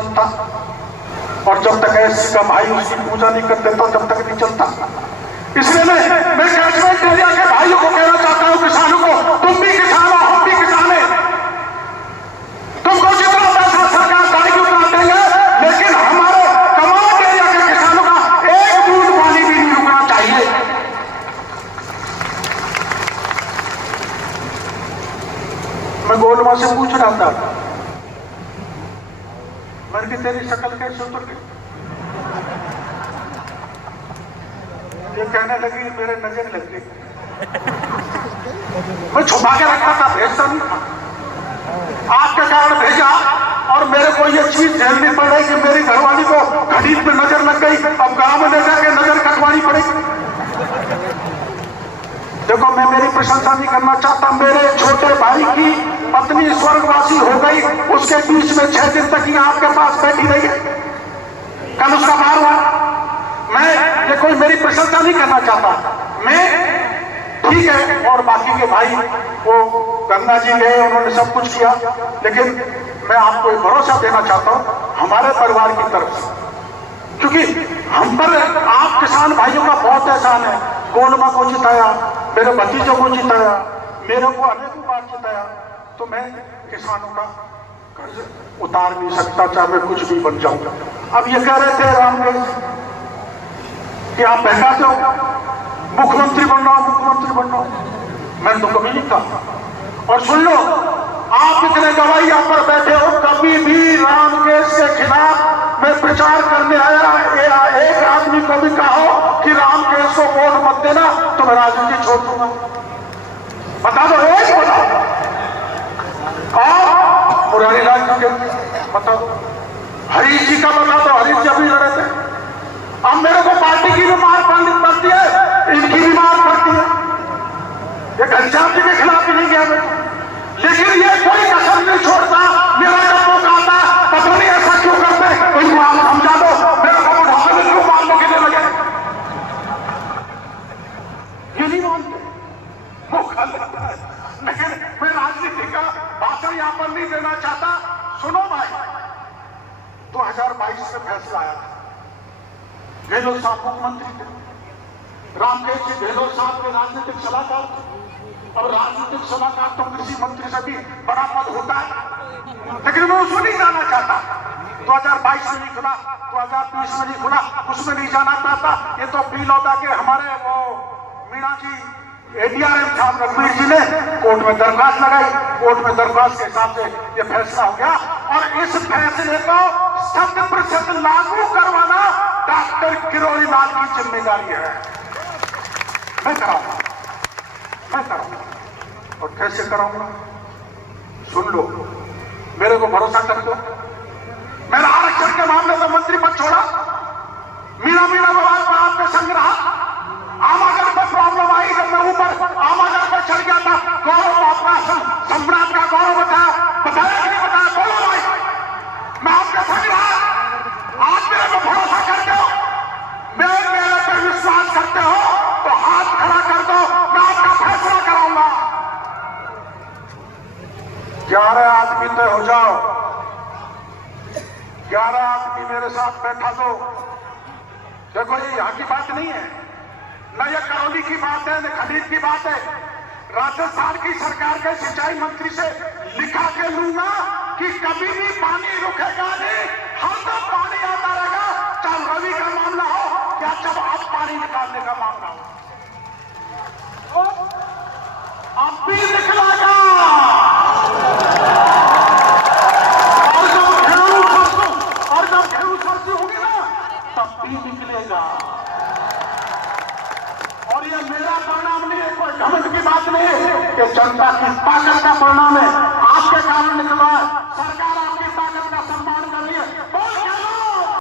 चलता, और जब तक ऐसी का भाई उसकी पूजा नहीं कर देता जब तक नहीं चलता। इसलिए मैं कैचमेंट एरिया के भाइयों को कहना चाहता हूं, किसानों को, तुम भी किसान हो, हम भी किसान हैं। तुमको जितना पैसा सरकार गाड़ी की उतना देंगे, लेकिन हमारे कमांड एरिया के किसानों का एक बूंद पानी भी नहीं रुकना चाहिए। मैं गोलमा से पूछ रहा था, मैंने कि तेरी शक्ल कैसे उतर गई? ये कहने लगी मेरे नजर लग गई। मैं छुपा के रखा था, भेजता नहीं था, आपके कारण भेजा। और मेरे को ये चीज झेलनी पड़ रही कि मेरी घरवाली को खरीद में नजर लग गई, अब गांव में ले जाके नजर कटवानी पड़ेगी। देखो, मैं मेरी प्रशंसा नहीं करना चाहता, मेरे छोटे भाई की पत्नी स्वर्गवासी हो गई, उसके बीच में 6 दिन तक यहाँ आपके पास बैठी रही है, कल उसका बार हुआ। मैं ये कोई मेरी प्रशंसा नहीं करना चाहता, मैं ठीक है। और बाकी के भाई वो गंगा जी गए, उन्होंने सब कुछ किया, लेकिन मैं आपको एक भरोसा देना चाहता हूं हमारे परिवार की तरफ से, क्योंकि हम पर आप किसान भाइयों का बहुत एहसान है। गोलमा को जिताया, मेरे भतीजों को जिताया, मेरे को अनेकों बार जिताया, तो मैं किसानों का कर्ज उतार नहीं सकता, चाहे मैं कुछ भी बन जाऊंगा। अब ये कह रहे थे रामदेव कि आप बहकाते हो, मुख्यमंत्री बन रहा हूं, मुख्यमंत्री बन रहा हूं। मैंने तो कभी नहीं कहा। और सुन लो, आप इतने गवाही यहाँ पर बैठे हो, कभी भी राम केस के खिलाफ मैं प्रचार करने आया एक आदमी को भी कहा हो कि राम केस को वोट मत देना तो मैं राजनीति छोड़ दूंगा। बता दो, एक बताओ। और मुरारी लाल जी के बता दो, हरीश जी का बता दो, हरीश जी अभी लड़े थे। अब मेरे को पार्टी की भी मार पड़ती है, इनकी भी मार पड़ती है। ये घनश्याम जी के खिलाफ भी नहीं गया मैं, लेकिन ये कोई कसर नहीं छोड़ता। मेरा जब मौका आता, पता नहीं ऐसा क्यों करते, इनको आप समझा दो, मेरे को उठाकर में क्यों मारने के लिए लगे, ये नहीं मानते, वो खा लेता है। लेकिन मैं राजनीति का भाषण यहाँ पर नहीं देना चाहता। सुनो भाई, 2022 में फैसला आया था, गहलोत साहब मुख्यमंत्री थे, रामकेश जी गहलोत साहब के राजनीतिक सलाहकार थे, और राजनीतिक सलाहकार तो कृषि मंत्री से भी बड़ा पद होता है, लेकिन मैं उसमें नहीं जाना चाहता। 2022 में नहीं खुला, 2020 में नहीं खुला, उसमें नहीं जाना चाहता। ये तो फील होता कि हमारे वो मीणा जी ADRM साहब रघुवीर जी ने कोर्ट में दरख्वास्त लगाई, कोर्ट में दरख्वास्त के हिसाब से ये फैसला हो गया, और इस फैसले को 100% लागू करवाना डॉक्टर किरोड़ी लाल की जिम्मेदारी है। मैं कराऊंगा, मैं कराऊंगा, और कैसे कराऊंगा सुन लो, मेरे को भरोसा कर दो। मैंने आरक्षण के मामले में मंत्री पद छोड़ा, मीणा बवाल पर आपके संग रहा, आमागढ़ पर प्रॉब्लम आई, जब मैं ऊपर आमागढ़ पर चढ़ गया था, गौरव अपना सम्राट का गौरव बताया कि नहीं बताया, बोलो भाई, मैं आपके संग रहा। आज मेरे को भरोसा करते हो, मेरे पर विश्वास करते हो, तो हाथ खड़ा कर दो, मैं आपका फैसला कराऊंगा। 11 आदमी तय हो जाओ, 11 आदमी मेरे साथ बैठा दो। देखो, ये यहाँ की बात नहीं है, न ये करौली की बात है, न खलीद की बात है। राजस्थान की सरकार के सिंचाई मंत्री से लिखा के लूंगा कि कभी भी पानी रुकेगा नहीं, हर तक पानी आता रहेगा, चाहे रवि का मामला हो या जब आप पानी निकालने का मामला हो, अब भी निकलेगा। और जब घेरू सरसी होगी ना, तब भी निकलेगा। और ये मेरा परिणाम नहीं है, कोई घमंड की बात नहीं है, कि जनता की ताकत का परिणाम है, आपके कारण निकला है। सरकार